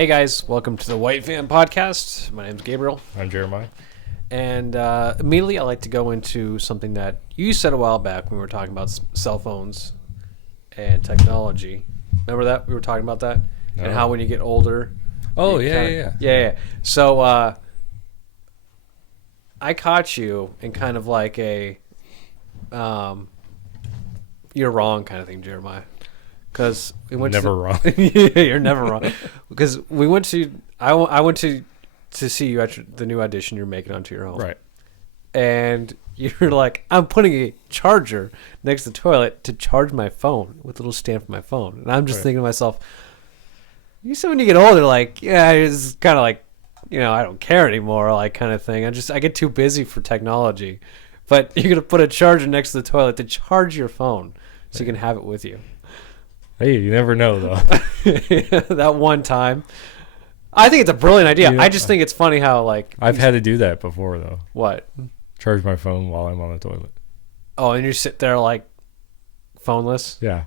Hey guys, welcome to the White Van Podcast. My name's Gabriel. I'm Jeremiah. And immediately I'd like to go into something that you said a while back when we were talking about cell phones and technology. Remember that? We were talking about that? No. And how when you get older... Oh, Yeah. So I caught you in kind of like a you're wrong kind of thing, Jeremiah. Because we went never wrong. Yeah, you're never wrong. Because we went to... I went to see you at the new audition you're making onto your home. Right. And you're like, I'm putting a charger next to the toilet to charge my phone with a little stand for my phone. And I'm just thinking to myself, you said when you get older, like, yeah, it's kind of like, I don't care anymore, like kind of thing. I get too busy for technology. But you're going to put a charger next to the toilet to charge your phone so you can have it with you. Hey, you never know, though. That one time. I think it's a brilliant idea. I just think it's funny how, like... I've had to do that before, though. What? Charge my phone while I'm on the toilet. Oh, and you sit there, like, phoneless? Yeah.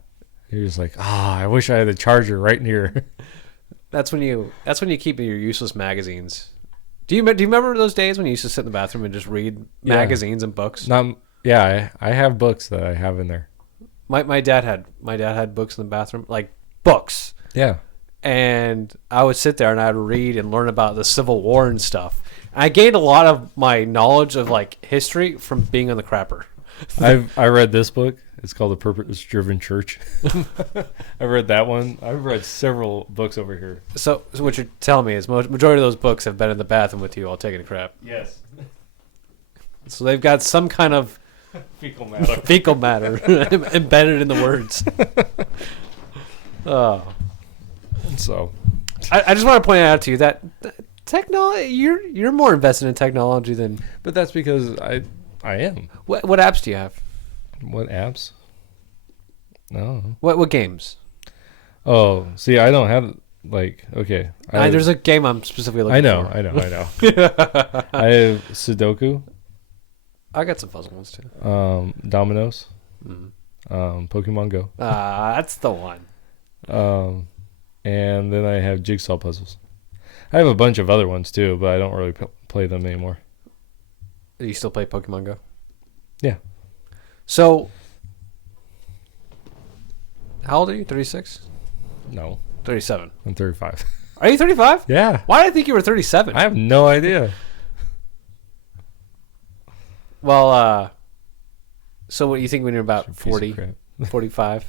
You're just like, I wish I had a charger right near. That's when you keep your useless magazines. Do you remember those days when you used to sit in the bathroom and just read magazines and books? I have books that I have in there. My dad had books in the bathroom, like books. Yeah. And I would sit there and I'd read and learn about the Civil War and stuff. I gained a lot of my knowledge of like history from being on the crapper. I read this book. It's called The Purpose-Driven Church. I read that one. I've read several books over here. So what you're telling me is majority of those books have been in the bathroom with you while taking a crap. Yes. So they've got some kind of fecal matter embedded in the words. Oh. So, I just want to point out to you that technology, you're more invested in technology than. but that's because I am. What apps do you have? What apps? No. What games? Oh, see, I don't have okay. There's a game I'm specifically looking for. I know. I have Sudoku. I got some puzzle ones too. Dominoes. Pokemon Go. That's the one. And then I have jigsaw puzzles. I have a bunch of other ones too, but I don't really play them anymore. Do you still play Pokemon Go? Yeah. So, how old are you? 36? No. 37. I'm 35. Are you 35? Yeah. Why did I think you were 37? I have no idea. Well, so what do you think when you're about 40, 45?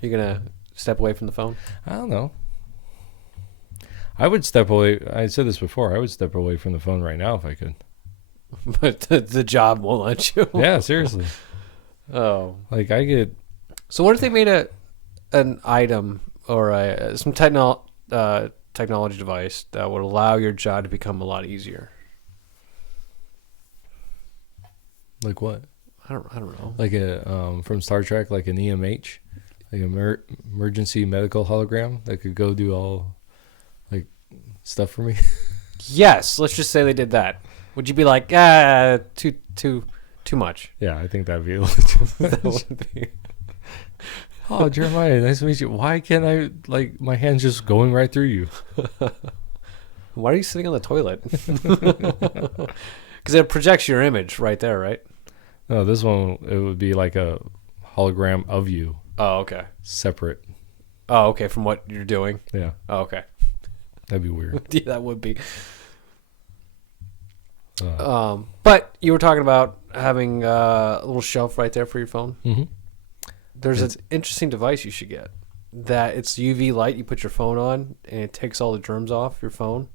You're going to step away from the phone? I don't know. I would step away. I said this before. I would step away from the phone right now if I could. But the job won't let you. Yeah, seriously. Oh. Like I get... So what if they made an item or some technology device that would allow your job to become a lot easier? Like what? I don't know. Like a from Star Trek, like an EMH, like emergency medical hologram that could go do all like stuff for me. Yes, let's just say they did that. Would you be like, too much? Yeah, I think that'd be a little too much. That would be. Oh, Jeremiah, nice to meet you. Why can't I, like, my hand's just going right through you? Why are you sitting on the toilet? Because it projects your image right there, right? No, this one, it would be like a hologram of you. Oh, okay. Separate. Oh, okay, from what you're doing? Yeah. Oh, okay. That'd be weird. Yeah, that would be. But you were talking about having a little shelf right there for your phone. Mm-hmm. There's an interesting device you should get. That it's UV light. You put your phone on, and it takes all the germs off your phone.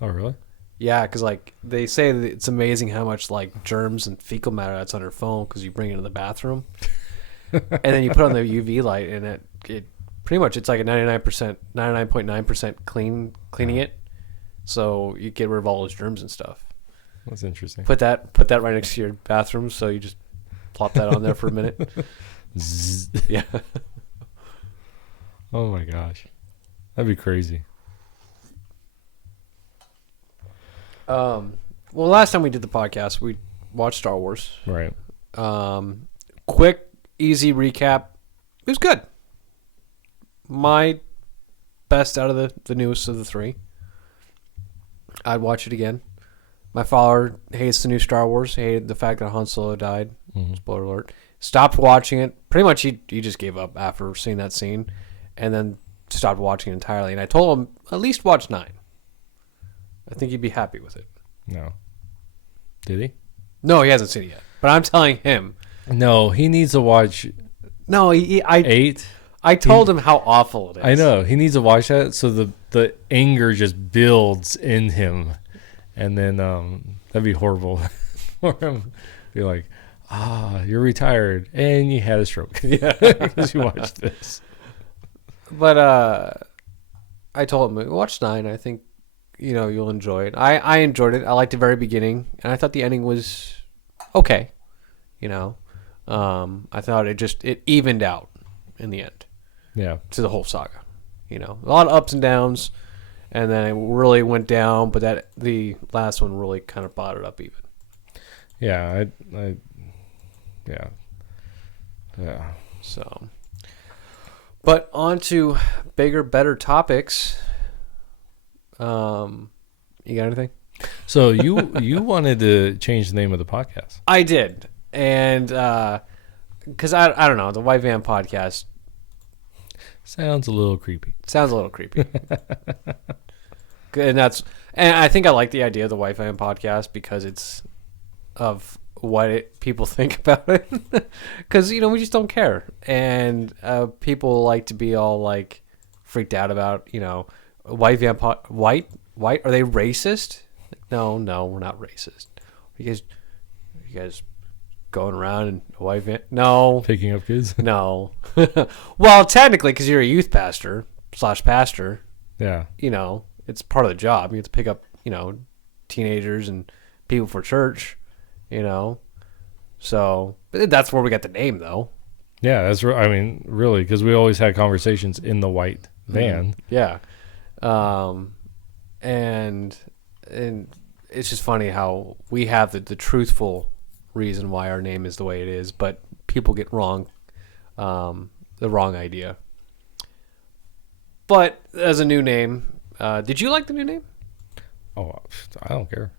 Oh, really? Yeah, because like they say that it's amazing how much like germs and fecal matter that's on your phone because you bring it in the bathroom, and then you put on the UV light, and it pretty much it's like a 99.9% cleaning it, so you get rid of all those germs and stuff. That's interesting. Put that right next to your bathroom, so you just plop that on there for a minute. Yeah. Oh my gosh, that'd be crazy. Well, last time we did the podcast, we watched Star Wars. Right. Quick, easy recap. It was good. My best out of the newest of the three. I'd watch it again. My father hates the new Star Wars. He hated the fact that Han Solo died. Mm-hmm. Spoiler alert. Stopped watching it. Pretty much he just gave up after seeing that scene, and then stopped watching it entirely. And I told him, at least watch 9. I think he'd be happy with it. No. Did he? No, he hasn't seen it yet. But I'm telling him. No, he needs to watch No, 8. I told him how awful it is. I know. He needs to watch that so the anger just builds in him. And then that'd be horrible for him. Be like, you're retired and you had a stroke. Yeah, because you watched this. But I told him, watch 9. I think, you'll enjoy it. I enjoyed it. I liked the very beginning, and I thought the ending was okay. I thought it evened out in the end. Yeah. To the whole saga. A lot of ups and downs, and then it really went down, but the last one really kind of brought it up even. Yeah, yeah. So, but on to bigger, better topics. You got anything? So you wanted to change the name of the podcast. I did, and because I don't know, the White Van Podcast sounds a little creepy. And I think I like the idea of the White Van Podcast because it's of what people think about it. Because we just don't care, and people like to be all like freaked out about White Van white. Are they racist? No, we're not racist. Are you guys going around in a white van? No. Picking up kids? No. Well, technically, because you're a youth pastor / pastor. Yeah. It's part of the job. You have to pick up, teenagers and people for church, So, but that's where we got the name, though. Yeah, that's really, because we always had conversations in the white van. Yeah. And it's just funny how we have the truthful reason why our name is the way it is, but people get the wrong idea. But as a new name, did you like the new name? Oh, I don't care.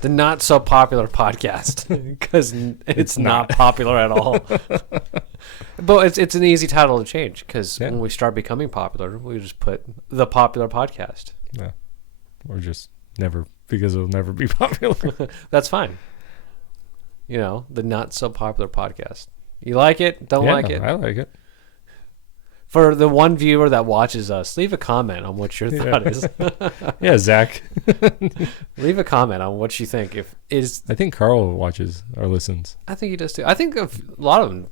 The Not So Popular Podcast, because it's not popular at all. But it's an easy title to change, because when we start becoming popular, we just put The Popular Podcast. Yeah. Or just never, because it'll never be popular. That's fine. The Not So Popular Podcast. You like it? Don't like it? I like it. For the one viewer that watches us, leave a comment on what your thought is. Yeah, Zach. Leave a comment on what you think. I think Carl watches or listens. I think he does too. I think a lot of them,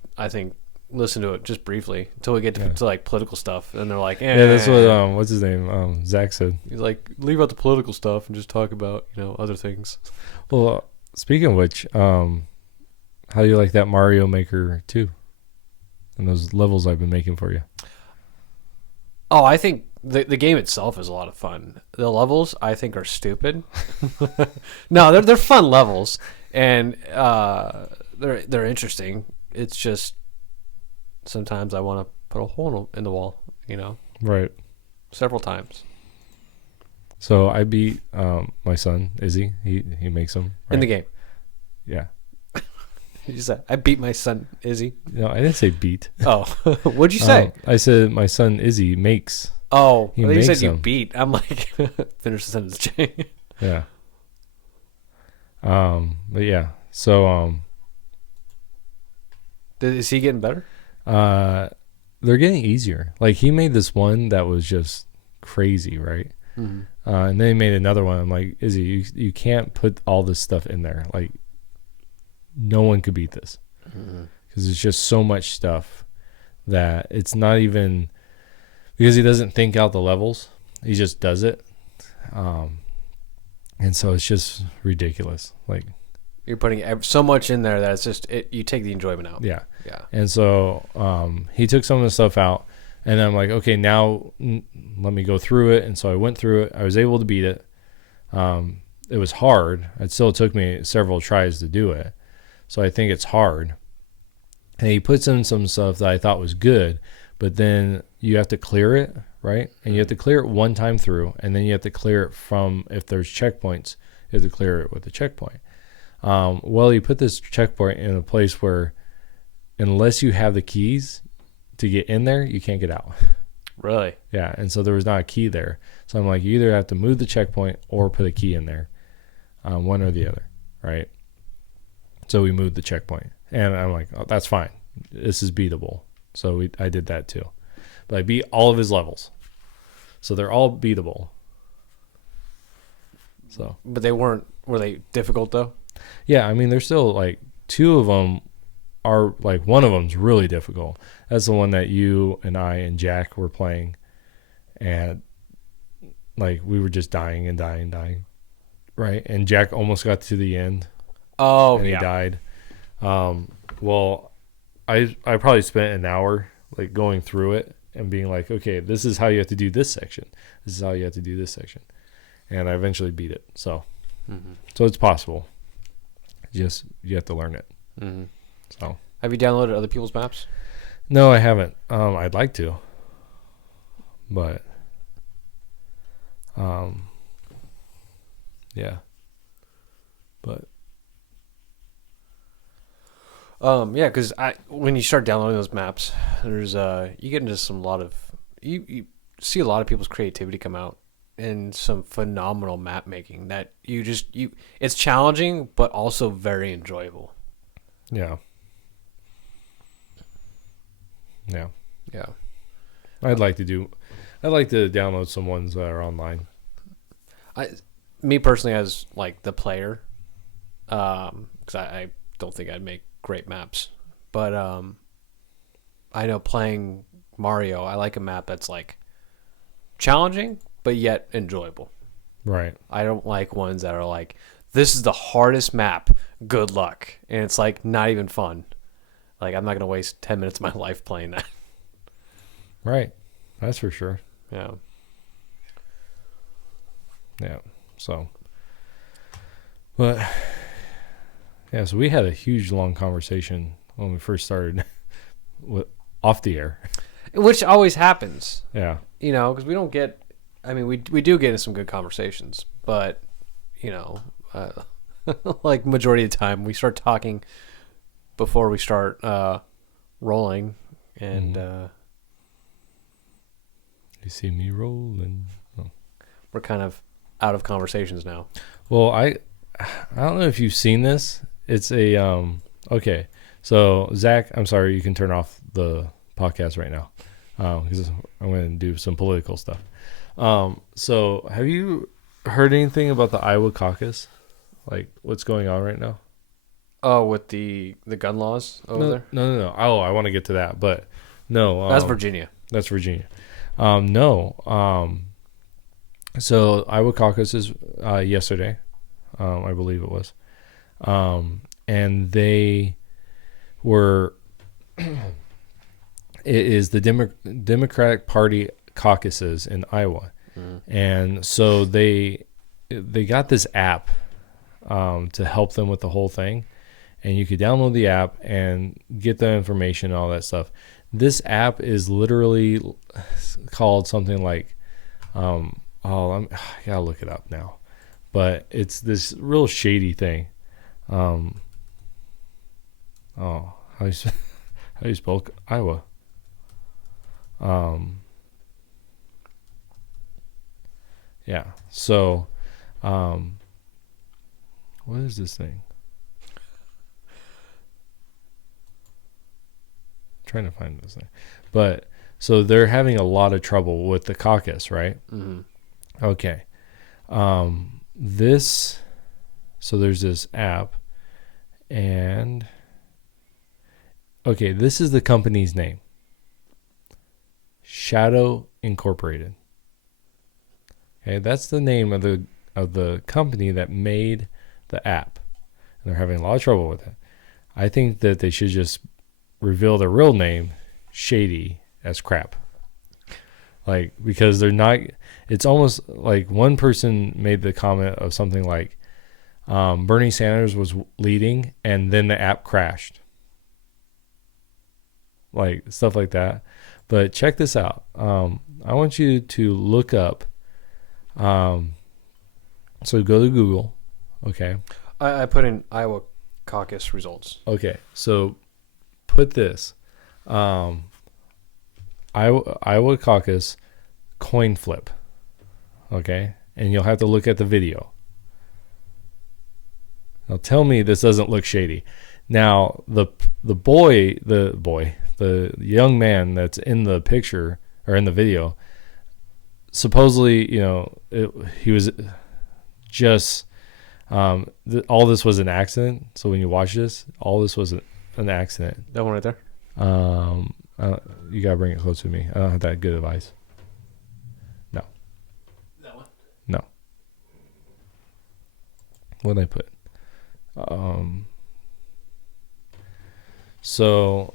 listen to it just briefly until we get to like political stuff, and they're like, yeah, that's what what's his name? Zach said. He's like, leave out the political stuff and just talk about other things. Well, speaking of which, how do you like that Mario Maker 2? And those levels I've been making for you. Oh, I think the game itself is a lot of fun. The levels I think are stupid. No, they're fun levels, and they're interesting. It's just sometimes I want to put a hole in the wall, Right. Several times. So I beat my son Izzy. He makes them right? In the game. Yeah. You said I beat my son Izzy. No, I didn't say beat. Oh, what'd you say? I said my son Izzy makes. Oh, he you makes said them. you beat. I'm like, finish the sentence, Jay. Yeah. But yeah. So Is he getting better? they're getting easier. Like he made this one that was just crazy, right? Mm-hmm. And then he made another one. I'm like, Izzy, you can't put all this stuff in there. Like, no one could beat this because it's just so much stuff that it's not even because he doesn't think out the levels. He just does it. And so it's just ridiculous. Like you're putting so much in there that it's just you take the enjoyment out. Yeah. Yeah. And so he took some of the stuff out, and I'm like, okay, now let me go through it. And so I went through it. I was able to beat it. It was hard. It still took me several tries to do it. So I think it's hard. And he puts in some stuff that I thought was good, but then you have to clear it right? And you have to clear it one time through, and then you have to clear it from, if there's checkpoints, you have to clear it with a checkpoint. Well, you put this checkpoint in a place where unless you have the keys to get in there, you can't get out. Really? Yeah, and so there was not a key there. So I'm like, you either have to move the checkpoint or put a key in there, one or the other, right? So we moved the checkpoint, and I'm like, oh, that's fine. This is beatable. So I did that too. But I beat all of his levels. So they're all beatable. So, But were they difficult though? yeah, I mean, there's still like two of them are like, one of them's really difficult. That's the one that you and I and Jack were playing, and like we were just dying and dying, right? And Jack almost got to the end. Oh, and he died. Well, I probably spent an hour like going through it and being like, okay, this is how you have to do this section. This is how you have to do this section. And I eventually beat it. So, so it's possible. Just you have to learn it. Mm-hmm. So, have you downloaded other people's maps? no, I haven't. I'd like to, but, yeah, but. Yeah, because when you start downloading those maps, there's you get into you see a lot of people's creativity come out in some phenomenal map making that it's challenging but also very enjoyable. Yeah. I'd like to download some ones that are online. Me personally, as like the player, because I don't think I'd make great maps, but I know playing Mario, I like a map that's like challenging but yet enjoyable. Right. I don't like ones that are like, this is the hardest map, good luck, and it's like not even fun. Like, I'm not gonna waste 10 minutes of my life playing that. Right. That's for sure. Yeah. So, but yeah, so we had a huge long conversation when we first started off the air, Which always happens. Yeah. You know, because we don't get. I mean, we do get into some good conversations, but you know, like majority of the time, we start talking before we start rolling, and You see me rolling. Oh. we're kind of out of conversations now. Well, I don't know if you've seen this. It's a okay. So Zach, I'm sorry, you can turn off the podcast right now because I'm going to do some political stuff. So have you heard anything about the Iowa caucus? Like what's going on right now? Oh, with the gun laws over there? No. Oh, I want to get to that, but no. That's Virginia. That's Virginia. No. So Iowa caucus is yesterday, I believe it was, and they were. It is the Democratic Party caucuses in Iowa, and so they got this app to help them with the whole thing, and you could download the app and get the information and all that stuff. This app is literally called something like, I gotta look it up now, but it's this real shady thing. How do you spell Iowa? Yeah. So, what is this thing? Trying to find this thing, but so they're having a lot of trouble with the caucus, right? Mm-hmm. Okay. So there's this app, and okay, this is the company's name. Shadow Incorporated. Okay, that's the name of the company that made the app. And they're having a lot of trouble with it. I think that they should just reveal their real name, Shady as crap. Like, because they're not, it's almost like one person made the comment of something like Bernie Sanders was leading and then the app crashed. like stuff like that. But check this out. I want you to look up. So go to Google. Okay. I put in Iowa caucus results. Okay. So put this. Iowa caucus coin flip. Okay. And you'll have to look at the video. Now tell me this doesn't look shady. Now the young man that's in the picture or in the video, supposedly, he was just all this was an accident. So when you watch this, all this was an accident. That one right there. You gotta bring it close to me. I don't have that good advice. No. That one. No. What did I put? So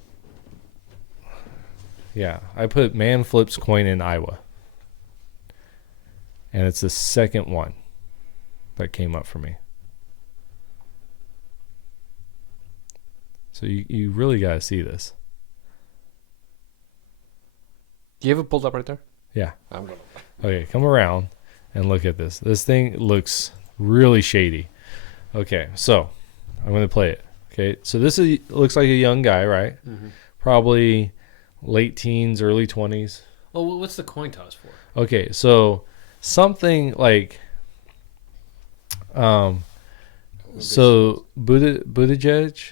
yeah, I put man flips coin in Iowa. And it's the second one that came up for me. So you really got to see this. Do you have it pulled up right there? Yeah. I'm going to. Okay, come around and look at this. This thing looks really shady. Okay, so I'm going to play it. Okay, so this looks like a young guy, right? Mm-hmm. Probably late teens, early 20s. Well, what's the coin toss for? Okay, so something like so Buttigieg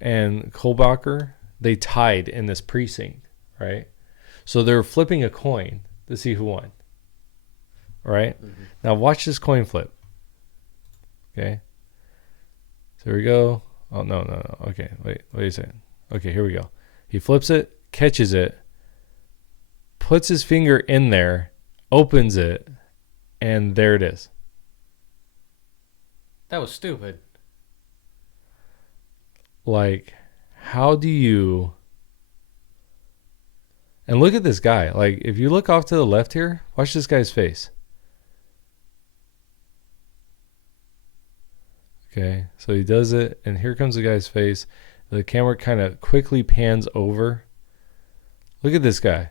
and Kohlbacher, they tied in this precinct, right? So they're flipping a coin to see who won. Right? Mm-hmm. Now watch this coin flip. Okay. So here we go. Oh, no. Okay, wait a second. Okay, here we go. He flips it, catches it, puts his finger in there, opens it, and there it is. That was stupid. Like, how do you... And look at this guy. Like, if you look off to the left here, watch this guy's face. Okay, so he does it, and here comes the guy's face. The camera kind of quickly pans over. Look at this guy.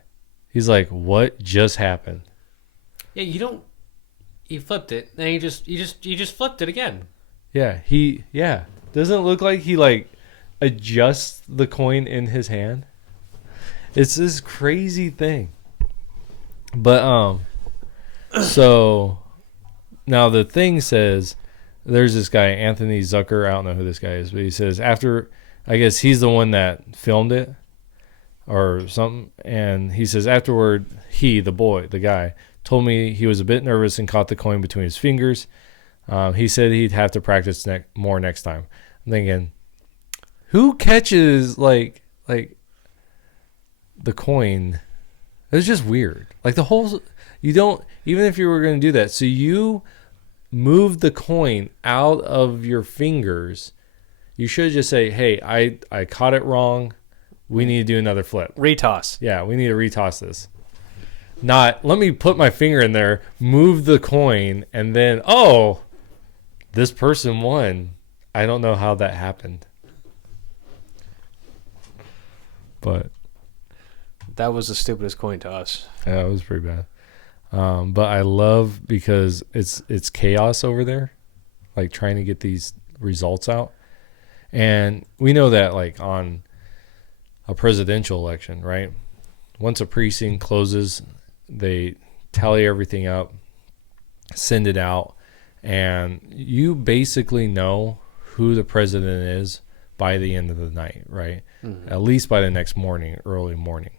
He's like, what just happened? Yeah, you flipped it, and you just flipped it again. Yeah, doesn't it look like he like adjusts the coin in his hand? It's this crazy thing. But so now the thing says there's this guy, Anthony Zucker. I don't know who this guy is, but he says after, I guess he's the one that filmed it or something. And he says afterward, the guy, told me he was a bit nervous and caught the coin between his fingers. He said he'd have to practice more next time. I'm thinking, who catches like the coin? It's just weird. Like the whole, you don't, even if you were going to do that, so you move the coin out of your fingers, you should just say, hey, I caught it wrong. We need to do another flip. Retoss. Yeah, we need to retoss this. Not, let me put my finger in there, move the coin, and then, oh, this person won. I don't know how that happened. But that was the stupidest coin toss. Yeah, it was pretty bad. But I love because it's chaos over there, like trying to get these results out. And we know that like on a presidential election, right? Once a precinct closes, they tally everything up, send it out, and you basically know who the president is by the end of the night, right? Mm-hmm. At least by the next morning, early morning,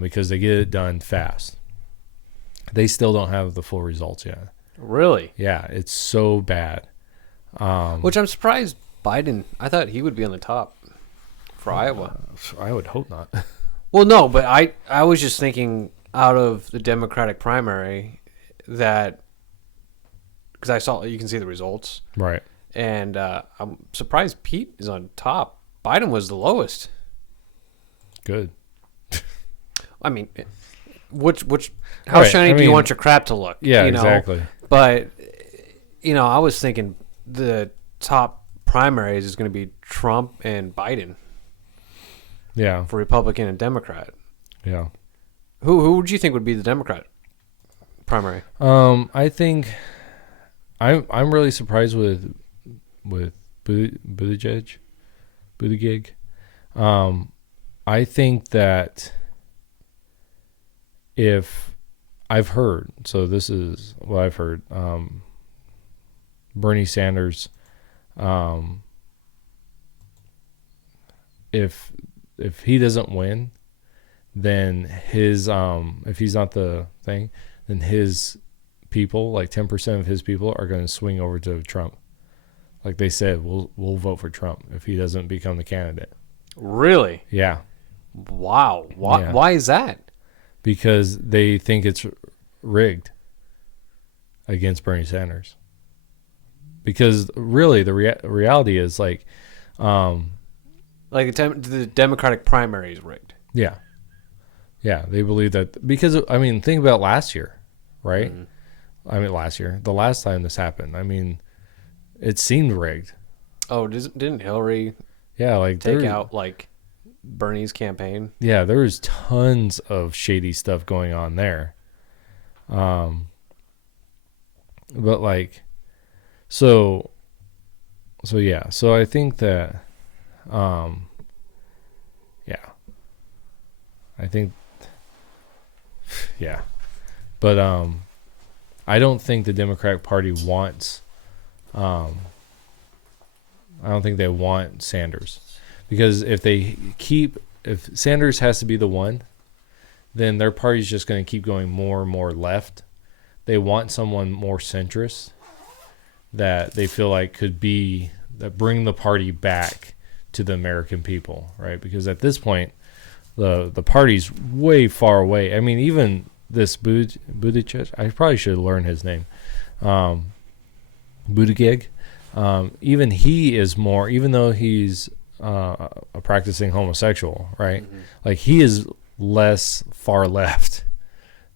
because they get it done fast. They still don't have the full results yet. Really? Yeah, it's so bad. Which I'm surprised Biden, I thought he would be on the top for Iowa. I would hope not. Well, no, but I was just thinking out of the Democratic primary that, because I saw, you can see the results. Right. And I'm surprised Pete is on top. Biden was the lowest. Good. I mean, how shiny do you want your crap to look? Yeah, exactly. But, I was thinking the top primaries is going to be Trump and Biden. Yeah. for Republican and Democrat. Yeah. Who would you think would be the Democrat primary? I think I'm really surprised with Buttigieg. Buttigieg. I think that if I've heard, so this is what I've heard, Bernie Sanders, if he doesn't win, then his if he's not the thing, then his people, like 10% of his people, are going to swing over to Trump. Like they said, we'll vote for Trump if he doesn't become the candidate. Really? Yeah. Wow. Why? Yeah. Why is that? Because they think it's rigged against Bernie Sanders. Because really, the reality is like the Democratic primary is rigged. Yeah. Yeah, they believe that because, I mean, think about last year, right? Mm-hmm. I mean, the last time this happened, I mean, it seemed rigged. Oh, didn't Hillary take out like Bernie's campaign? Yeah, there was tons of shady stuff going on there. But like, so yeah, so I think that, yeah, but I don't think the Democratic Party wants, I don't think they want Sanders, because if Sanders has to be the one, then their party's just going to keep going more and more left. They want someone more centrist that they feel like could be, that bring the party back to the American people, right? Because at this point, the party's way far away. I mean, even this Buttigieg, I probably should learn his name, Buttigieg. Even he is more, even though he's a practicing homosexual, right? Mm-hmm. Like he is less far left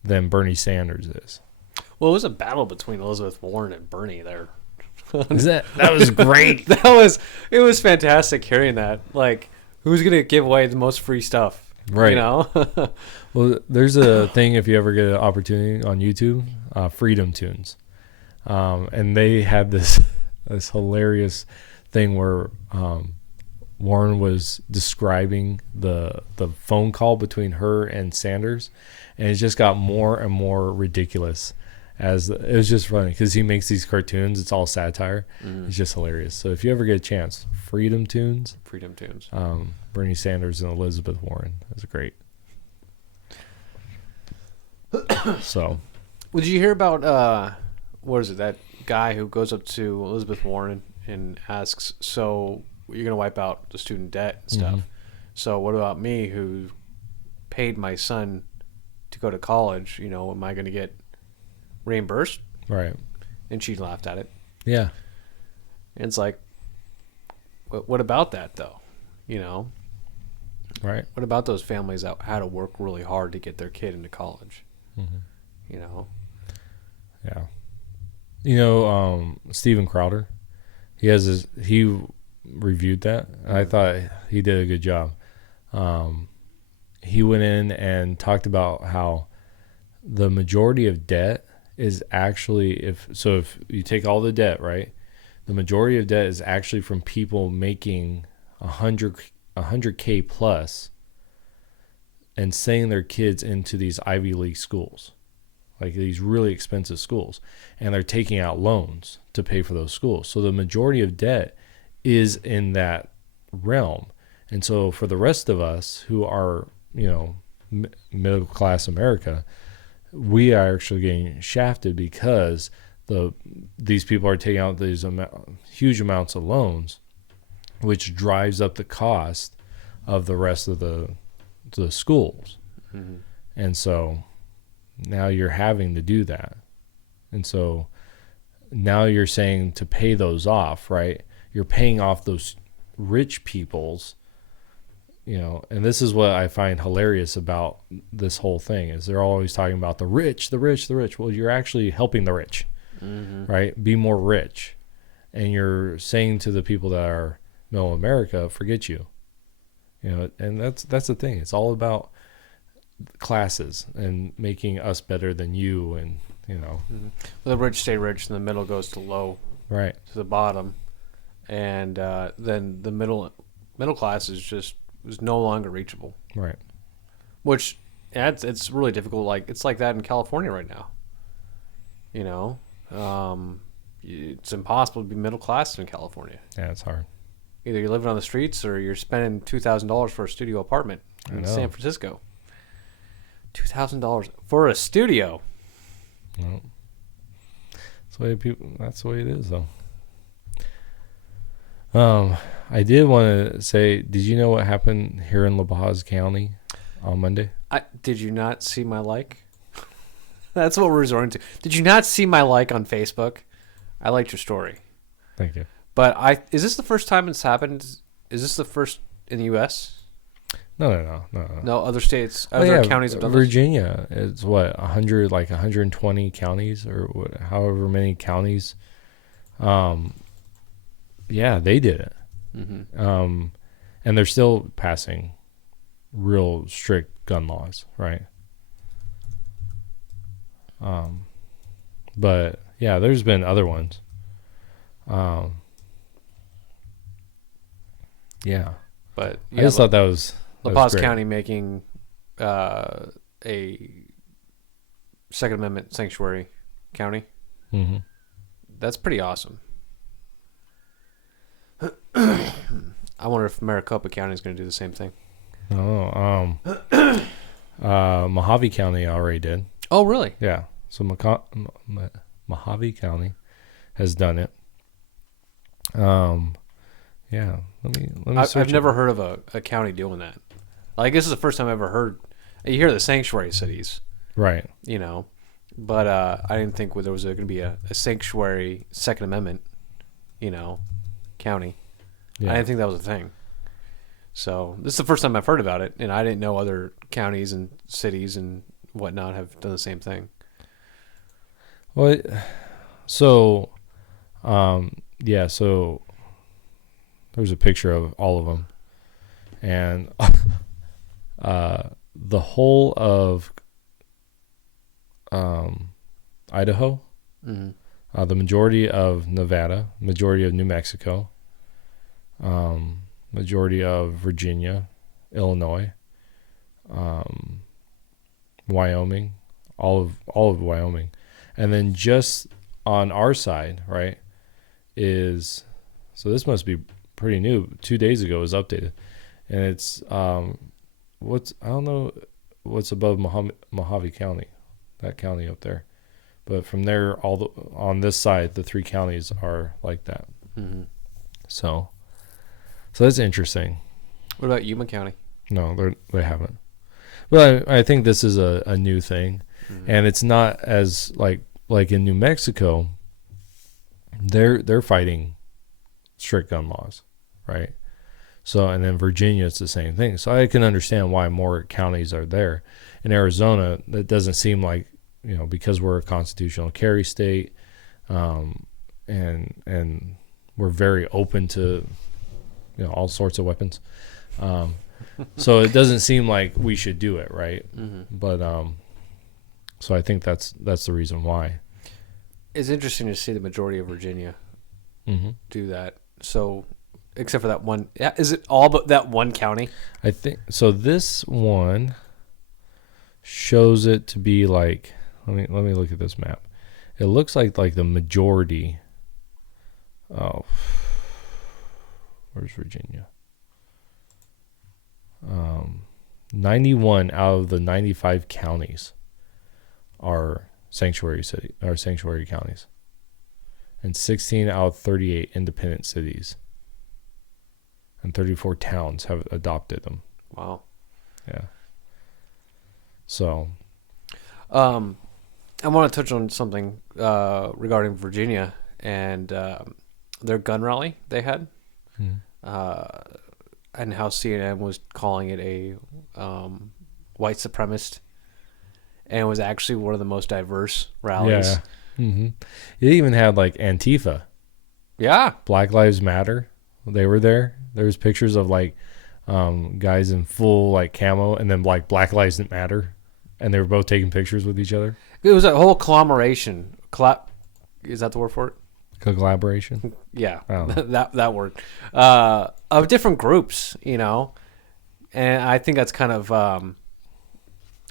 than Bernie Sanders is. Well, it was a battle between Elizabeth Warren and Bernie there. That was great. It was fantastic hearing that. Like, who's gonna give away the most free stuff? Right. You know? Well, there's a thing, if you ever get an opportunity on YouTube, Freedom Tunes. And they had this hilarious thing where Warren was describing the phone call between her and Sanders, and it just got more and more ridiculous. It was just funny because he makes these cartoons. It's all satire. Mm. It's just hilarious. So if you ever get a chance, Freedom Tunes. Bernie Sanders and Elizabeth Warren. That's great. So, did you hear about what is it? That guy who goes up to Elizabeth Warren and asks, "So you're gonna wipe out the student debt and stuff? Mm-hmm. So what about me, who paid my son to go to college? You know, am I gonna get reimbursed?" Right. And she laughed at it. Yeah. And it's like, what about that though? You know. Right. What about those families that had to work really hard to get their kid into college? Mm-hmm. You know. Yeah. You know, Steven Crowder, he reviewed that. And I thought he did a good job. He went in and talked about how the majority of debt is actually, if you take all the debt, right, the majority of debt is actually from people making 100K plus and sending their kids into these Ivy League schools, like these really expensive schools, and they're taking out loans to pay for those schools. So the majority of debt is in that realm. And so for the rest of us who are, you know, middle class America, we are actually getting shafted because these people are taking out these huge amounts of loans, which drives up the cost of the rest of the schools. Mm-hmm. And so now you're having to do that. And so now you're saying to pay those off, right? You're paying off those rich people's, you know, and this is what I find hilarious about this whole thing is they're always talking about the rich, the rich, the rich. Well, you're actually helping the rich, mm-hmm. right? Be more rich. And you're saying to the people that are middle America, forget you. And that's the thing. It's all about classes and making us better than you, and Mm-hmm. Well, the rich stay rich, and the middle goes to low, right, to the bottom, and then the middle class is no longer reachable. right. Which it's really difficult. Like it's like that in California right now. It's impossible to be middle class in California. Yeah, it's hard. Either you're living on the streets or you're spending $2,000 for a studio apartment in San Francisco. $2,000 for a studio. No. That's the way it is, though. I did want to say, did you know what happened here in La Paz County on Monday? Did you not see my like? That's what we're resorting to. Did you not see my like on Facebook? I liked your story. Thank you. But is this the first time it's happened? Is this the first in the U.S.? No. No, other states, other counties have done this? Virginia is what, 120 counties or however many counties. Yeah, they did it. Mm-hmm. And they're still passing real strict gun laws, right? But yeah, there's been other ones. Yeah. But I just thought that was La Paz County making a Second Amendment sanctuary county. Mm-hmm. That's pretty awesome. I wonder if Maricopa County is going to do the same thing. Oh, Mojave County already did. Oh, really? Yeah. So Mojave County has done it. Yeah. Let me I've never heard of a county doing that. Like, this is the first time I've ever heard. You hear the sanctuary cities, right? But I didn't think there was going to be a sanctuary Second Amendment, county. Yeah. I didn't think that was a thing. So this is the first time I've heard about it, and I didn't know other counties and cities and whatnot have done the same thing. Well, so, yeah, so there's a picture of all of them, and the whole of Idaho, mm-hmm. The majority of Nevada, majority of New Mexico, majority of Virginia, Illinois, Wyoming, all of Wyoming, and then just on our side, right, so this must be pretty new. 2 days ago it was updated, and it's I don't know what's above Mojave County, that county up there, but from there on this side, the three counties are like that. Mm-hmm. So that's interesting. What about Yuma County? No, they haven't. But I think this is a new thing, mm-hmm. and it's not as like in New Mexico. They're fighting strict gun laws, right? So, and then Virginia, it's the same thing. So I can understand why more counties are there. In Arizona, that doesn't seem like, because we're a constitutional carry state, and we're very open to, all sorts of weapons. So it doesn't seem like we should do it, right? Mm-hmm. But so I think that's the reason why. It's interesting to see the majority of Virginia mm-hmm. do that. So, except for that one, is it all but that one county? I think so. This one shows it to be like. Let me look at this map. It looks like the majority. Oh, where's Virginia? 91 out of the 95 counties are sanctuary counties, and 16 out of 38 independent cities, and 34 towns have adopted them. Wow. Yeah. So, I want to touch on something regarding Virginia and their gun rally they had, and how CNN was calling it a white supremacist, and it was actually one of the most diverse rallies. Yeah. Mm-hmm. It even had Antifa. Yeah. Black Lives Matter. They were there. There's pictures of guys in full like camo, and then like Black Lives Didn't Matter, and they were both taking pictures with each other. It was a whole conglomeration. Is that the word for it? Collaboration. Yeah, Oh. that word. Of different groups, you know, and I think that's kind of, I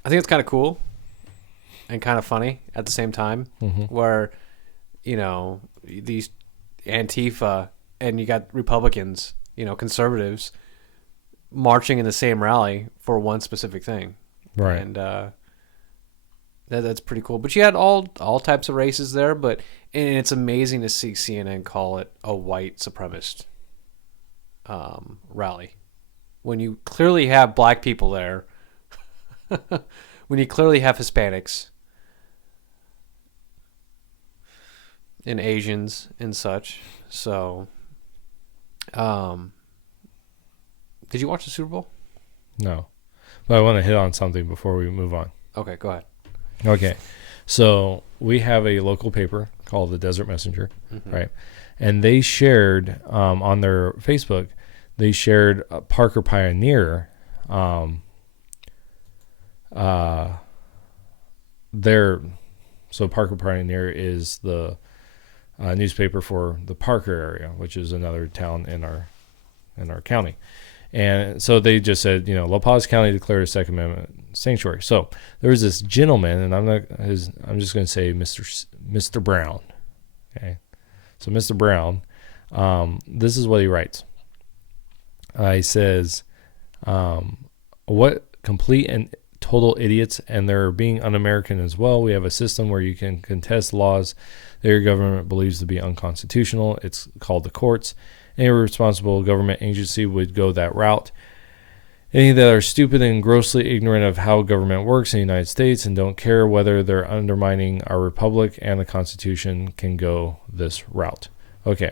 think it's kind of cool and kind of funny at the same time, where, you know, these Antifa and you got Republicans, you know, conservatives marching in the same rally for one specific thing, Right. and that's pretty cool. But you had all types of races there, and it's amazing to see CNN call it a white supremacist rally when you clearly have black people there, when you clearly have Hispanics and Asians and such. So, did you watch the Super Bowl? No, but I want to hit on something before we move on. Okay, go ahead. Okay, so we have a local paper called the Desert Messenger, right? And they shared on their Facebook, they shared Parker Pioneer, so Parker Pioneer is the newspaper for the Parker area, which is another town in our county. And so they just said, you know, La Paz County declared a Second Amendment sanctuary. So there was this gentleman, and I'm just going to say Mr. Brown. Okay, so Mr. Brown, this is what he writes. He says, "What complete and total idiots, and they're being un-American as well. We have a system where you can contest laws that your government believes to be unconstitutional. It's called the courts. Any responsible government agency would go that route. Any that are stupid and grossly ignorant of how government works in the United States and don't care whether they're undermining our republic and the Constitution can go this route." Okay,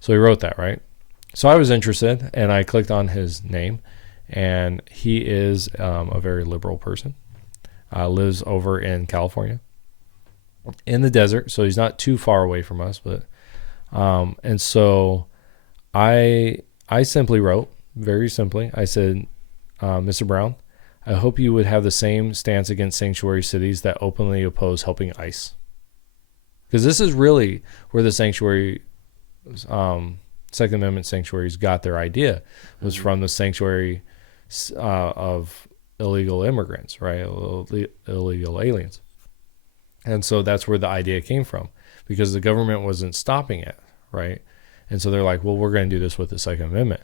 so he wrote that, right? So I was interested, and I clicked on his name, and he is a very liberal person. Lives over in California, in the desert, so he's not too far away from us. But and so I simply wrote, very simply, I said, Mr. Brown, I hope you would have the same stance against sanctuary cities that openly oppose helping ICE. Because this is really where the sanctuary, Second Amendment sanctuaries got their idea, was from the sanctuary of illegal immigrants, right? Illegal aliens. And so that's where the idea came from, because the government wasn't stopping it, right? And so they're like, well, we're going to do this with the Second Amendment.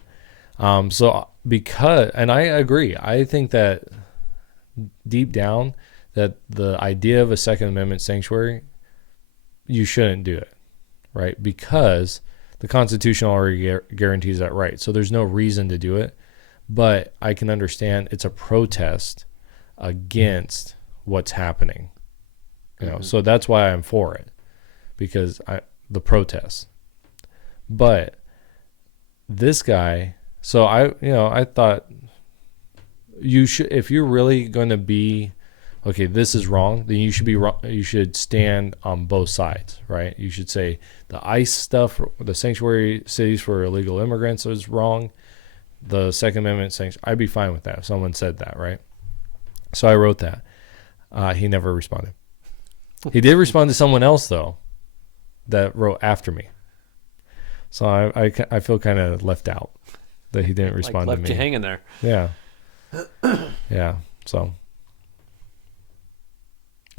And I agree, I think that deep down that the idea of a Second Amendment sanctuary, you shouldn't do it, right? Because the Constitution already guarantees that right. So there's no reason to do it. But I can understand it's a protest against what's happening. You know, so that's why I'm for it, because the protests. But this guy, so I thought you should, if you're really going to be, okay, this is wrong, then you should be wrong. You should stand on both sides, right? You should say the ICE stuff, the sanctuary cities for illegal immigrants is wrong. The Second Amendment sanctuary, I'd be fine with that if someone said that, right? So I wrote that. He never responded. He did respond to someone else, though, that wrote after me. So I feel kind of left out that he didn't respond to me. Left you hanging there. Yeah. Yeah. So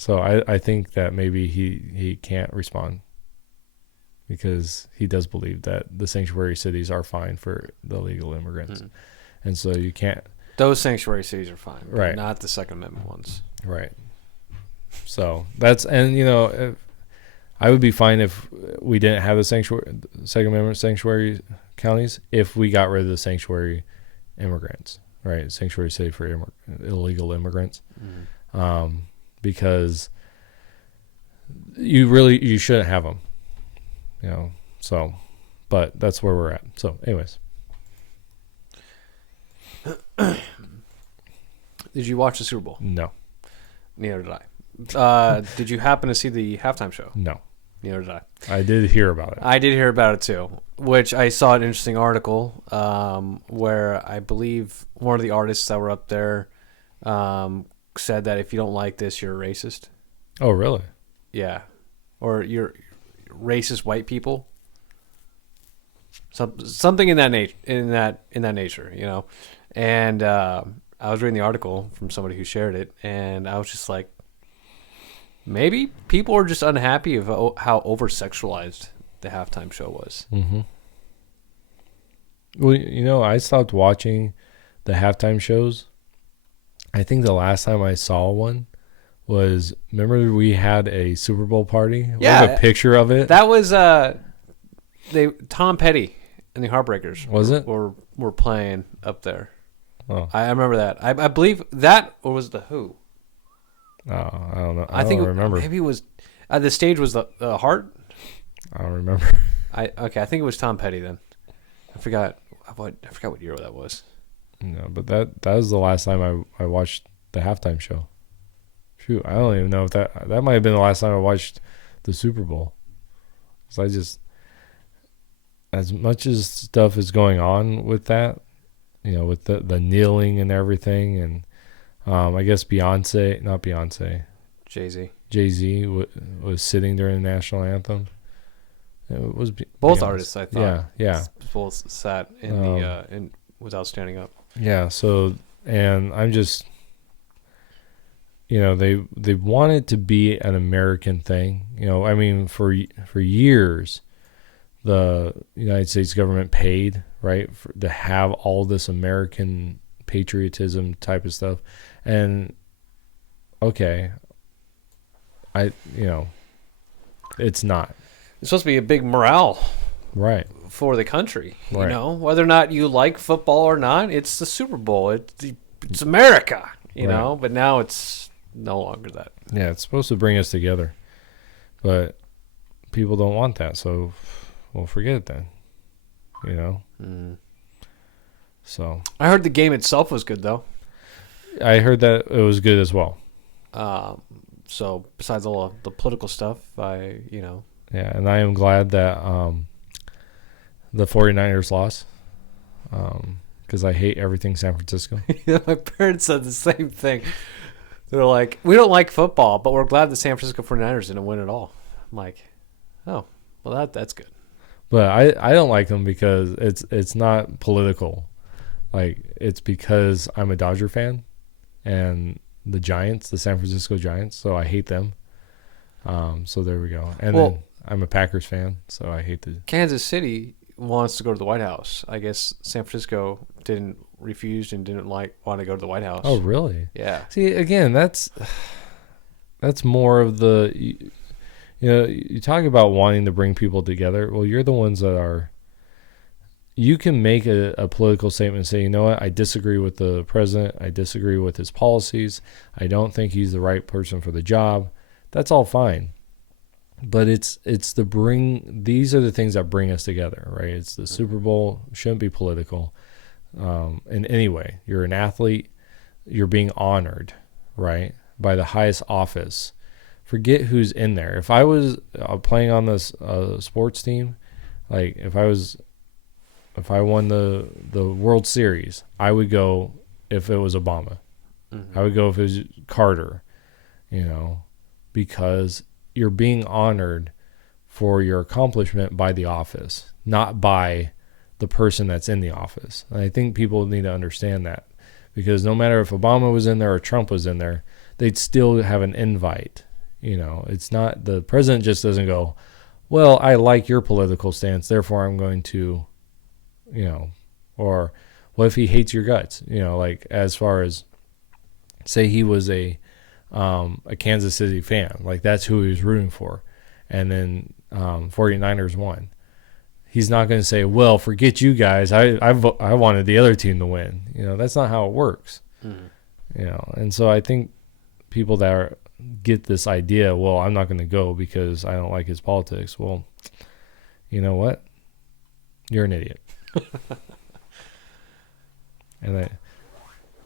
I think that maybe he can't respond because he does believe that the sanctuary cities are fine for the illegal immigrants. And so you can't. Those sanctuary cities are fine, but right? Not the Second Amendment ones. Right. So that's, and I would be fine if we didn't have the Second Amendment sanctuary counties if we got rid of the sanctuary immigrants, right? Sanctuary city for illegal immigrants, because you shouldn't have them, So, but that's where we're at. So, anyways, did you watch the Super Bowl? No. Neither did I. Did you happen to see the halftime show? No. Neither did I. I did hear about it. I did hear about it too, which I saw an interesting article where I believe one of the artists that were up there said that if you don't like this, you're a racist. Oh, really? Yeah, or you're racist white people. Something in that nature, you know. And I was reading the article from somebody who shared it, and I was just like, maybe people are just unhappy of how over-sexualized the halftime show was. Mm-hmm. Well, you know, I stopped watching the halftime shows. I think the last time I saw one was, remember we had a Super Bowl party? Yeah. We have a picture of it. That was Tom Petty and the Heartbreakers. Was it? Were playing up there. Oh. I remember that. I believe that, or was the Who? Oh, I don't know. I think don't remember. Maybe it was the stage was the Heart. I don't remember. I think it was Tom Petty then. I forgot what year that was. No, but that was the last time I watched the halftime show. Shoot, I don't even know if that might have been the last time I watched the Super Bowl. So I just, as much as stuff is going on with that, you know, with the kneeling and everything, and I guess Jay-Z was sitting during the national anthem. It was both artists, I thought. Yeah. Both sat in without standing up. Yeah. So, and I'm just, you know, they want it to be an American thing. You know, I mean, for years, the United States government paid, right, to have all this American patriotism type of stuff. And okay, it's not. It's supposed to be a big morale, right, for the country. Right. You know, whether or not you like football or not, it's the Super Bowl. It's America. You Right. know, but now it's no longer that. Yeah, it's supposed to bring us together, but people don't want that. So, well, forget it then. You know. Mm. So I heard the game itself was good though. I heard that it was good as well. So besides all the political stuff, Yeah, and I am glad that the 49ers lost because I hate everything San Francisco. My parents said the same thing. They're like, we don't like football, but we're glad the San Francisco 49ers didn't win at all. I'm like, oh, well, that's good. But I don't like them because it's not political. Like, it's because I'm a Dodger fan and the Giants, the San Francisco Giants, so I hate them. So there we go. And then I'm a Packers fan, so I hate the Kansas City wants to go to the White House. I guess San Francisco refused and didn't want to go to the White House. Oh, really? Yeah. See, again, that's more of the, you talk about wanting to bring people together. Well, you're the ones that are, you can make a political statement and say, you know what, I disagree with the president. I disagree with his policies. I don't think he's the right person for the job. That's all fine. But these are the things that bring us together, right? It's the Super Bowl. Shouldn't be political in any way. You're an athlete. You're being honored, right, by the highest office. Forget who's in there. If I was playing on this sports team, like if I won the World Series, I would go if it was Obama. Mm-hmm. I would go if it was Carter, because you're being honored for your accomplishment by the office, not by the person that's in the office. And I think people need to understand that, because no matter if Obama was in there or Trump was in there, they'd still have an invite. It's not, the president just doesn't go, well, I like your political stance, therefore I'm going to, or what if he hates your guts? Like as far as, say he was a Kansas City fan, like that's who he was rooting for, and then 49ers won. He's not going to say, well, forget you guys, I wanted the other team to win. That's not how it works. Mm-hmm. And so I think people that get this idea, well, I'm not going to go because I don't like his politics. Well, you know what? You're an idiot. And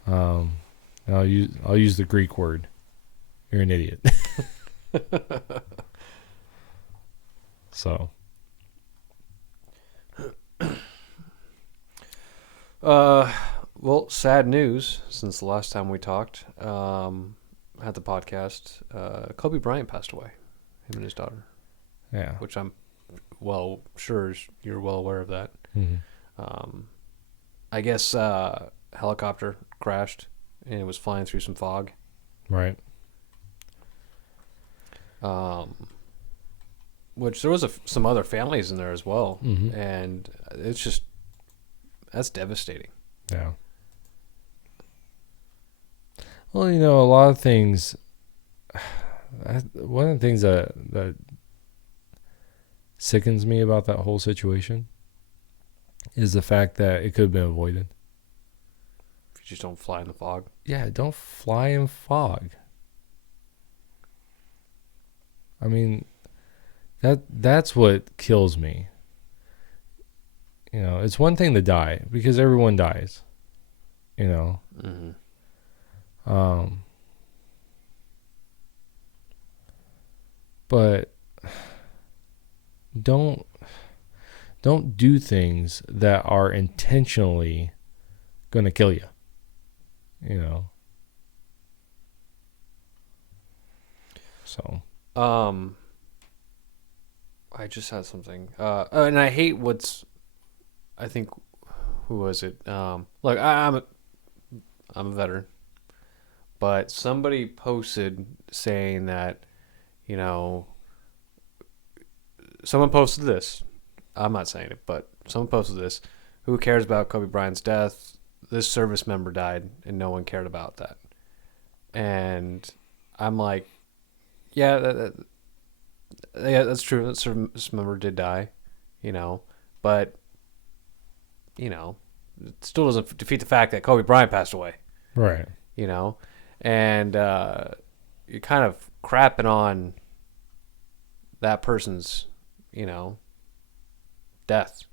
I'll use the Greek word. You're an idiot. So, Well, sad news since the last time we talked at the podcast. Kobe Bryant passed away. Him and his daughter, yeah. which I'm sure you're well aware of that. Mm-hmm. I guess helicopter crashed and it was flying through some fog. Right. Which there was some other families in there as well, Mm-hmm. and that's devastating. Yeah. Well, a lot of things. One of the things that sickens me about that whole situation is the fact that it could have been avoided. If you just don't fly in the fog. Yeah, don't fly in fog. I mean, that's what kills me. It's one thing to die because everyone dies. Mm-hmm. But don't do things that are intentionally going to kill you. So. I just had something. And I hate I think, who was it? Look, I'm a veteran, but somebody posted saying that, someone posted this. I'm not saying it, but someone posted this. Who cares about Kobe Bryant's death? This service member died, and no one cared about that. And I'm like, yeah, that's true. That service member did die, but it still doesn't defeat the fact that Kobe Bryant passed away. Right. And you're kind of crapping on that person's, death.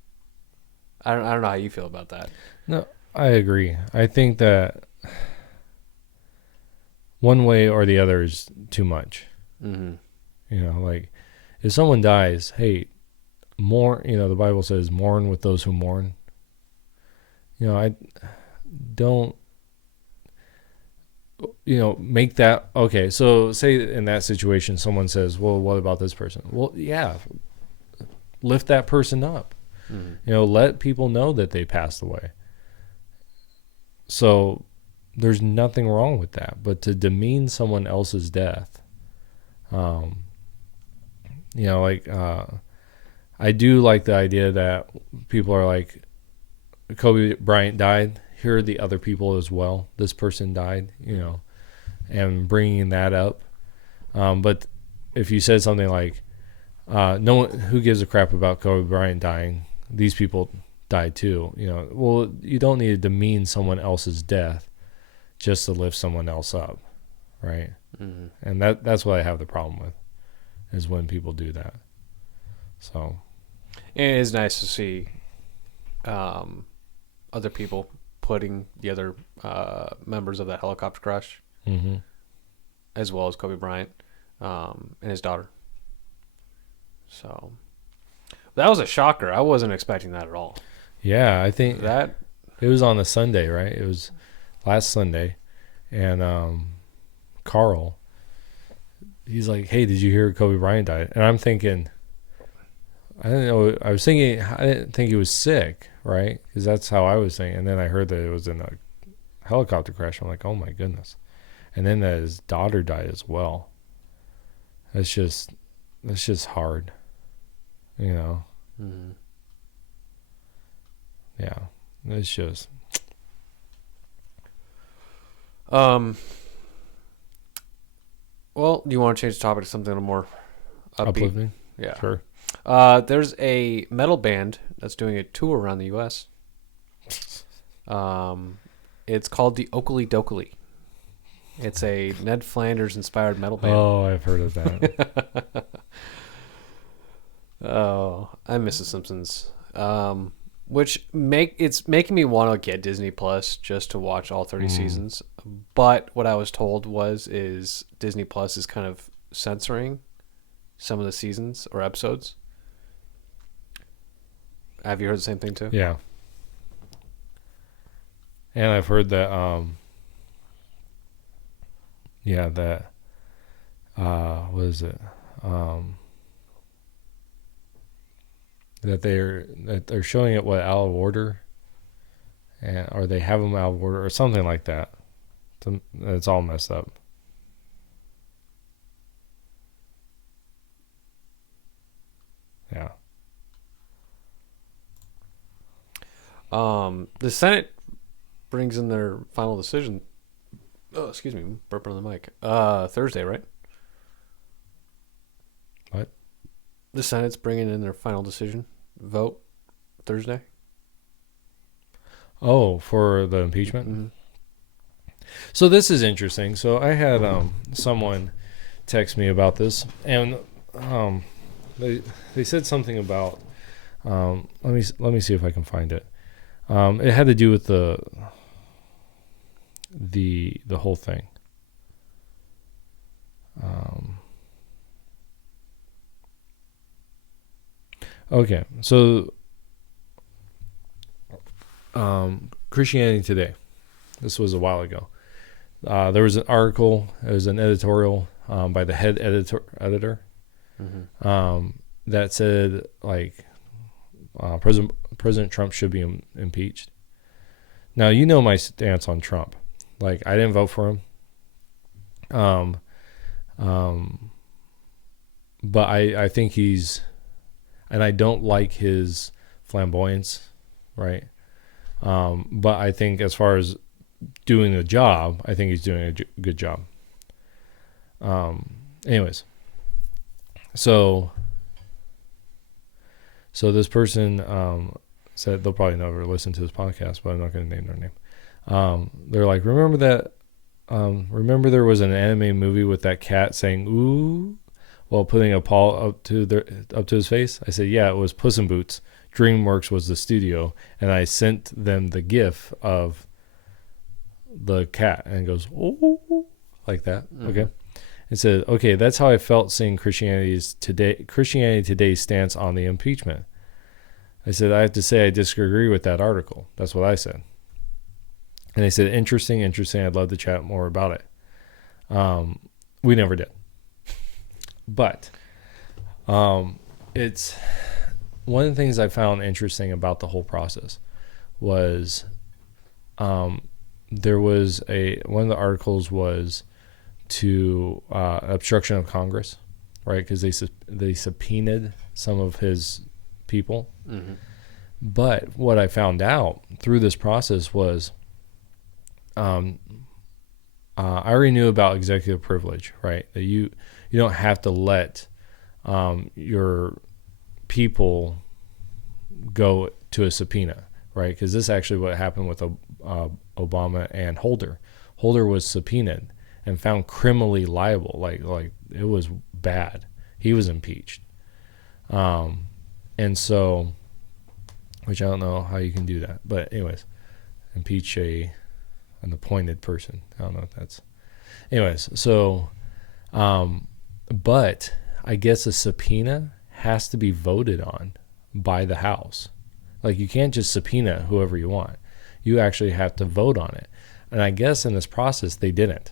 I don't know how you feel about that. No, I agree. I think that one way or the other is too much. Mm-hmm. Like if someone dies, hey, the Bible says mourn with those who mourn. I don't, make that, okay. So say in that situation, someone says, well, what about this person? Well, yeah, lift that person up. Mm-hmm. Let people know that they passed away. So there's nothing wrong with that, but to demean someone else's death, I do like the idea that people are like, Kobe Bryant died. Here are the other people as well. This person died, and bringing that up. But if you said something like, no one, who gives a crap about Kobe Bryant dying? These people died too. Well, you don't need to demean someone else's death just to lift someone else up, right? Mm-hmm. And that's what I have the problem with, is when people do that. So, and it is nice to see other people putting the other members of that helicopter crash, mm-hmm. as well as Kobe Bryant and his daughter. So that was a shocker. I wasn't expecting that at all. Yeah, I think that it was on a Sunday, right? It was last Sunday, and Carl, he's like, "Hey, did you hear Kobe Bryant died?" And I'm thinking, I didn't know. I was thinking, I didn't think he was sick, right? Because that's how I was thinking. And then I heard that it was in a helicopter crash. I'm like, oh my goodness. And then that his daughter died as well. That's just hard, Mm-hmm. Yeah, it's just. Well, do you want to change the topic to something a little more upbeat? Uplifting? Yeah. Sure. There's a metal band that's doing a tour around the U.S. It's called the Oakley Dokley. It's a Ned Flanders inspired metal band. Oh, I've heard of that. Oh, I miss The Simpsons. It's making me want to get Disney Plus just to watch all 30 seasons. But what I was told is Disney Plus is kind of censoring some of the seasons or episodes. Have you heard the same thing too? Yeah. And I've heard that, what is it? That they're showing it out of order, or they have them out of order or something like that. It's all messed up. Yeah. The Senate brings in their final decision. Oh, excuse me, burping on the mic. Thursday, right? What? The Senate's bringing in their final decision vote Thursday. Oh, for the impeachment? Mm-hmm. So this is interesting. So I had someone text me about this, and they said something about let me see if I can find it. It had to do with the whole thing. Okay, so Christianity Today. This was a while ago. There was an article. It was an editorial by the head editor Mm-hmm. that said like President Trump should be impeached. Now you know my stance on Trump. Like I didn't vote for him. But I think he's, and I don't like his flamboyance, right? But I think as far as doing the job, I think he's doing a good job. Anyways, so this person said they'll probably never listen to this podcast, but I'm not going to name their name. They're like, remember that? Remember there was an anime movie with that cat saying "ooh" while putting a paw up to his face? I said, yeah, it was Puss in Boots. DreamWorks was the studio, and I sent them the GIF of the cat, and it goes "oh" like that. Mm-hmm. Okay, it said, okay, that's how I felt seeing Christianity Today's stance on the impeachment. I said, I have to say I disagree with that article. That's what I said. And they said, interesting. I'd love to chat more about it. We never did. But it's one of the things I found interesting about the whole process was there was one of the articles was to obstruction of Congress, right? Because they subpoenaed some of his people. Mm-hmm. But what I found out through this process was I already knew about executive privilege, right? That you don't have to let your people go to a subpoena, right? Because this is actually what happened with Obama and Holder. Holder was subpoenaed and found criminally liable, like it was bad. He was impeached, and so, which I don't know how you can do that, but anyways, impeach an appointed person. I don't know if that's, anyways. So, but I guess a subpoena has to be voted on by the House. Like you can't just subpoena whoever you want. You actually have to vote on it. And I guess in this process, they didn't.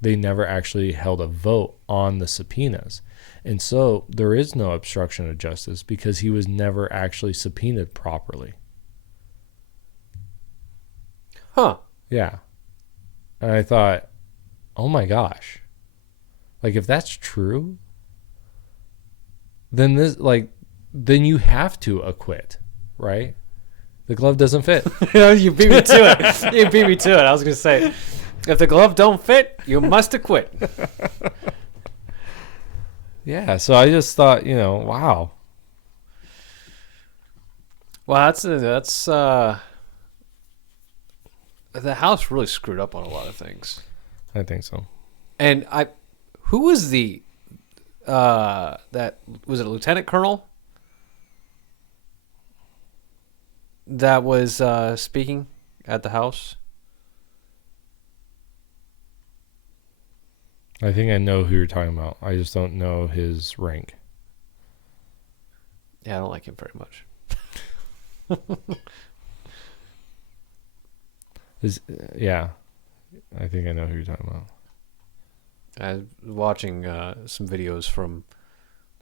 They never actually held a vote on the subpoenas. And so there is no obstruction of justice because he was never actually subpoenaed properly. Huh. Yeah. And I thought, oh my gosh. Like if that's true, then then you have to acquit, right? The glove doesn't fit. You beat me to it. You beat me to it. I was going to say, if the glove don't fit, you must acquit. Yeah, so I just thought, wow. Well, that's the House really screwed up on a lot of things. I think so. And who was that was it a lieutenant colonel that was speaking at the House? I think I know who you're talking about. I just don't know his rank. Yeah, I don't like him very much. Yeah, I think I know who you're talking about. I was watching some videos from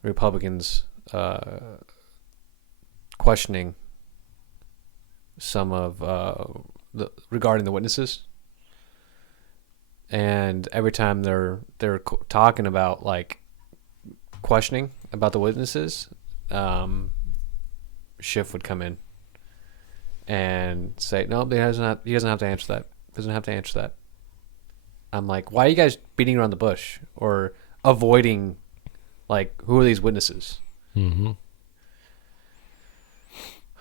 Republicans questioning some of regarding the witnesses, and every time they're talking about like questioning about the witnesses, Schiff would come in and say, "No, he doesn't have to answer that. Doesn't have to answer that." I'm like, "Why are you guys beating around the bush or avoiding like who are these witnesses?" Mm-hmm.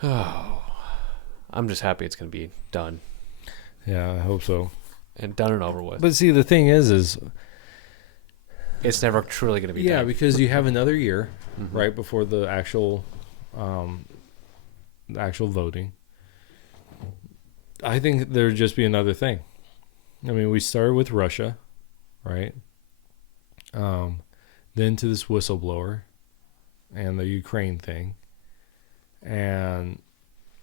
Oh, I'm just happy it's going to be done Yeah, I hope so. and done and over with. But see, the thing is It's never truly going to be yeah, done. because you have another year Mhm. right before the actual voting. I think there'd just be another thing. I mean, we started with Russia, right? Then to this whistleblower and the Ukraine thing, and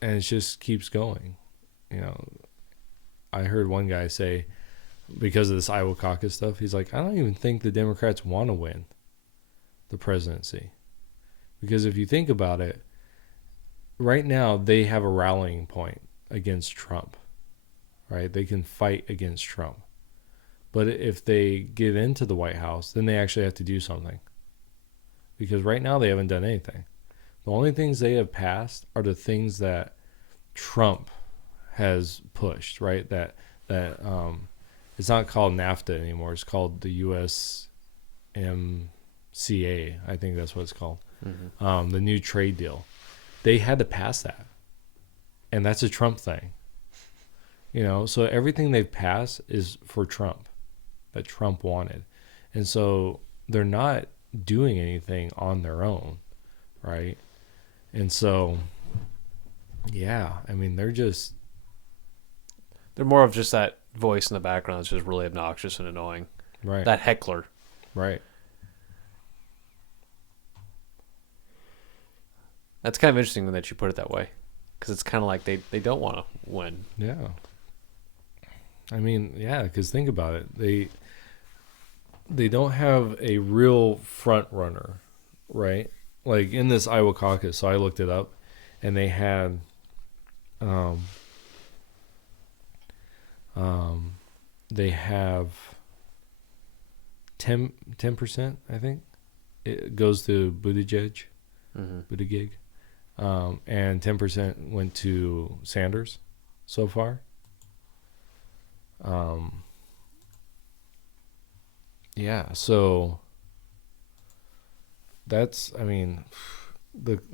it just keeps going. You know, I heard one guy say, because of this Iowa caucus stuff, he's like, I don't even think the Democrats want to win the presidency, because if you think about it, right now they have a rallying point against Trump, right? They can fight against Trump. But if they get into the White House, then they actually have to do something. Because right now they haven't done anything. The only things they have passed are the things that Trump has pushed, right? That it's not called NAFTA anymore. It's called the USMCA. I think that's what it's called. Mm-hmm. The new trade deal. They had to pass that. And that's a Trump thing. You know, so everything they've passed is for Trump, that Trump wanted. And so they're not doing anything on their own, right? And so, yeah, I mean, they're more of just that voice in the background that's just really obnoxious and annoying. right. That heckler. Right. That's kind of interesting that you put it that way, because it's kind of like they don't want to win. Yeah. I mean, yeah, because think about it. They don't have a real front runner, right? Like in this Iowa caucus, so I looked it up, and they had they have 10%, I think. It goes to Buttigieg, and 10% went to Sanders so far. Yeah, so that's, I mean,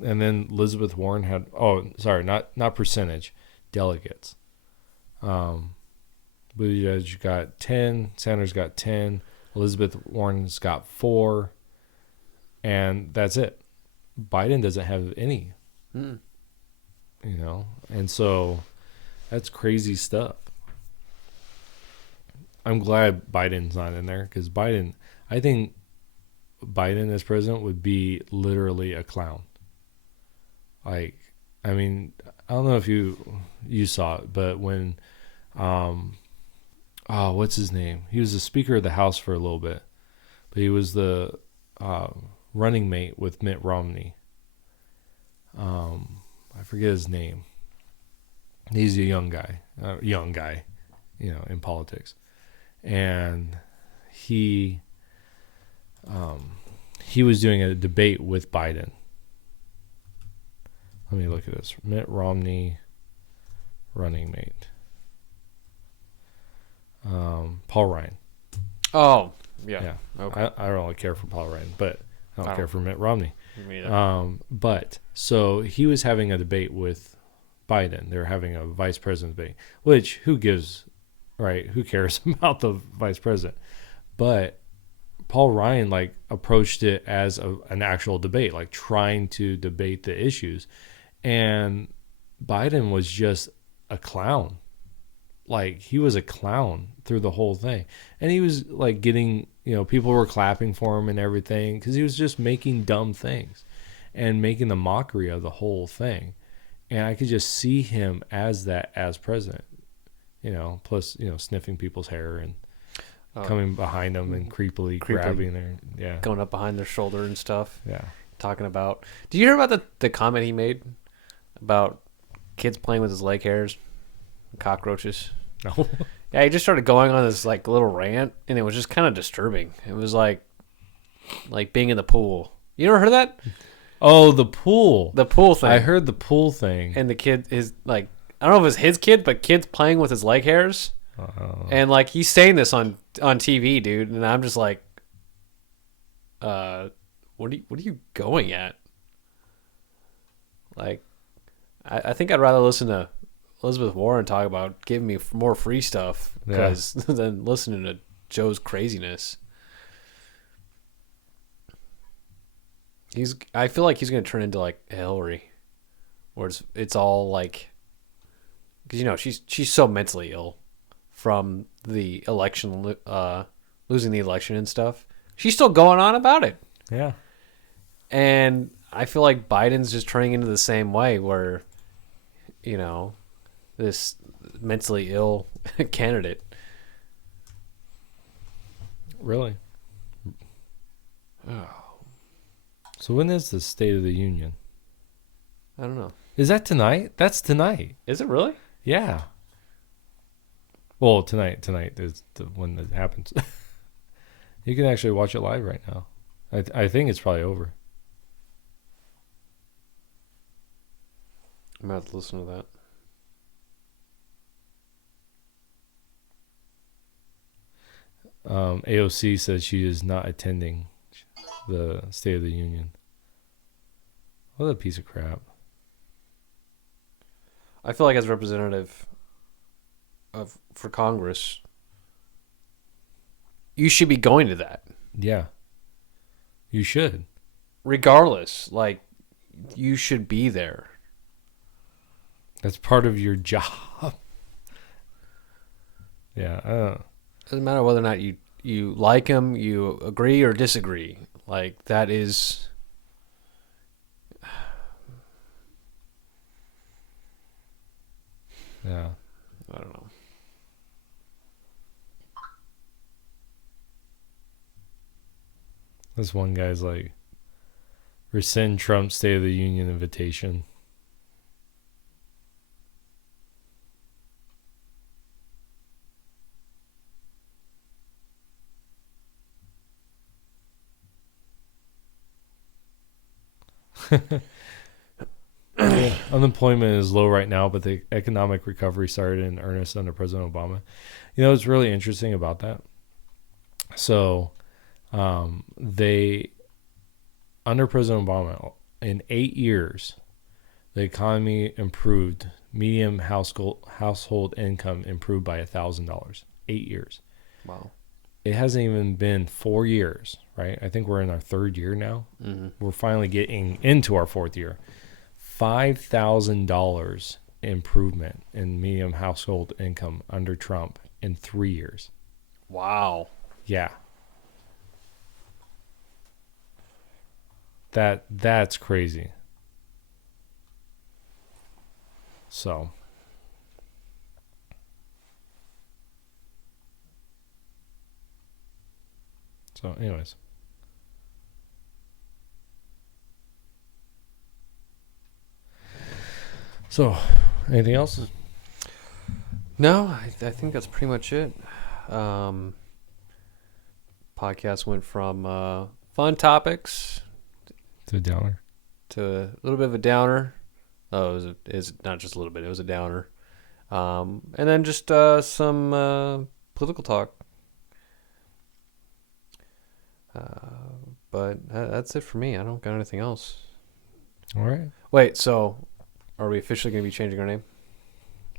and then Elizabeth Warren had, not percentage, delegates. Buttigieg got 10, Sanders got 10, Elizabeth Warren's got 4, and that's it. Biden doesn't have any. Mm. You know, and so that's crazy stuff. I'm glad Biden's not in there, because I think Biden as president would be literally a clown. Like, I mean, I don't know if you saw it, but when, what's his name? He was the Speaker of the House for a little bit, but he was the running mate with Mitt Romney. I forget his name. He's a young guy, in politics. And he was doing a debate with Biden. Let me look at this. Mitt Romney, running mate. Paul Ryan. Oh, yeah. Yeah. Okay. I don't really care for Paul Ryan, but I don't care for Mitt Romney. Me either. But so he was having a debate with Biden. They were having a vice president debate, which who gives, right? Who cares about the vice president? But Paul Ryan approached it as an actual debate, like trying to debate the issues, and Biden was just a clown. Like, he was a clown through the whole thing, and he was getting, people were clapping for him and everything, because he was just making dumb things and making the mockery of the whole thing. And I could just see him as president, plus, sniffing people's hair and coming behind them and creepily grabbing their, going up behind their shoulder and stuff. Yeah. Talking about, do you hear about the comment he made about kids playing with his leg hairs, cockroaches? No. Yeah, he just started going on this like little rant, and it was just kind of disturbing. It was like being in the pool. You never heard of that? Oh, the pool. The pool thing. I heard the pool thing. And the kid is like, I don't know if it was his kid, but kids playing with his leg hairs. And like he's saying this on TV, dude, and I'm just like, what are you going at? Like, I think I'd rather listen to Elizabeth Warren talk about giving me more free stuff than listening to Joe's craziness. I feel like he's gonna turn into like Hillary, where it's all like, because she's so mentally ill from the election, losing the election and stuff. She's still going on about it. Yeah. And I feel like Biden's just turning into the same way, where, this mentally ill candidate. Really? Oh. So when is the State of the Union? I don't know. Is that tonight? That's tonight. Is it really? Yeah. Well, tonight is the one that happens. You can actually watch it live right now. I think it's probably over. I'm about to listen to that. AOC says she is not attending the State of the Union. What a piece of crap. I feel like as representative for Congress, you should be going to that. Yeah. You should. Regardless, like, you should be there. That's part of your job. Yeah. Doesn't matter whether or not you like him, you agree or disagree. Like, that is... Yeah. I don't know. This one guy's like, rescind Trump's State of the Union invitation. Unemployment is low right now, but the economic recovery started in earnest under President Obama. What's really interesting about that? So, under President Obama, in 8 years, the economy improved. Median household income improved by $1,000. 8 years. Wow. It hasn't even been 4 years, right? I think we're in our third year now. Mm-hmm. We're finally getting into our fourth year. $5,000 improvement in median household income under Trump in 3 years. Wow. Yeah. That's crazy. So anyways. So, anything else? No, I think that's pretty much it. Podcast went from fun topics To a downer. to a little bit of a downer. Oh, it was not just a little bit. It was a downer. And then just some political talk. But that's it for me. I don't got anything else. All right. Wait, so are we officially going to be changing our name?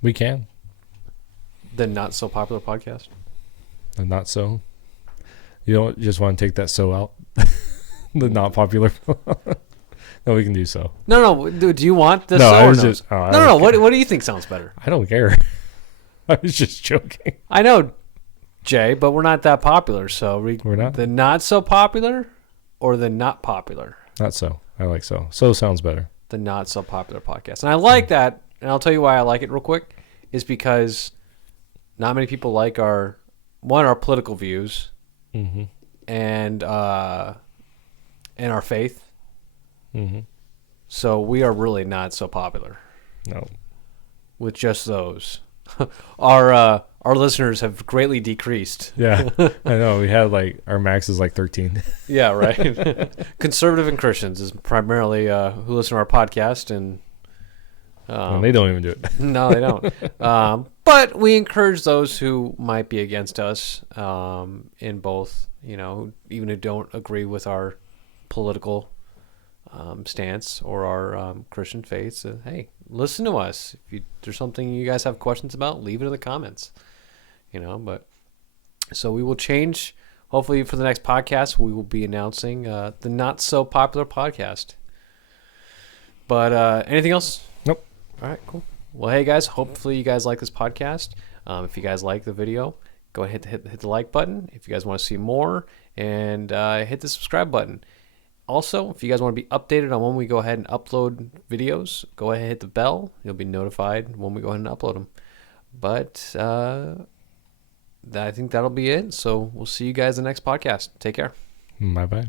We can. The Not So Popular Podcast? And not so. You don't just want to take that so out? The not popular. No, we can do so. No. Do you want the no, so I was or no? just. Oh, No. What do you think sounds better? I don't care. I was just joking. I know, Jay, but we're not that popular. So We're not? The not so popular or the not popular? Not so. I like so. So sounds better. the not so popular podcast. And I like that, and I'll tell you why I like it real quick, is because not many people like our political views Mm-hmm. and our faith. Mm-hmm. So we are really not so popular No. with just those. Our listeners have greatly decreased. Yeah, I know. We had like our max is like 13. Yeah, right. Conservative and Christians is primarily who listen to our podcast, and And they don't even do it. no, they don't. But we encourage those who might be against us in both, even who don't agree with our political stance or our Christian faith. So, hey, listen to us. If there's something you guys have questions about, leave it in the comments. But so we will change. Hopefully, for the next podcast, we will be announcing the not so popular podcast. But anything else? Nope. All right, cool. Well, hey guys, hopefully you guys like this podcast. If you guys like the video, go ahead and hit the like button. If you guys want to see more, and hit the subscribe button. Also, if you guys want to be updated on when we go ahead and upload videos, go ahead and hit the bell. You'll be notified when we go ahead and upload them. But I think that'll be it. So we'll see you guys in the next podcast. Take care. Bye-bye.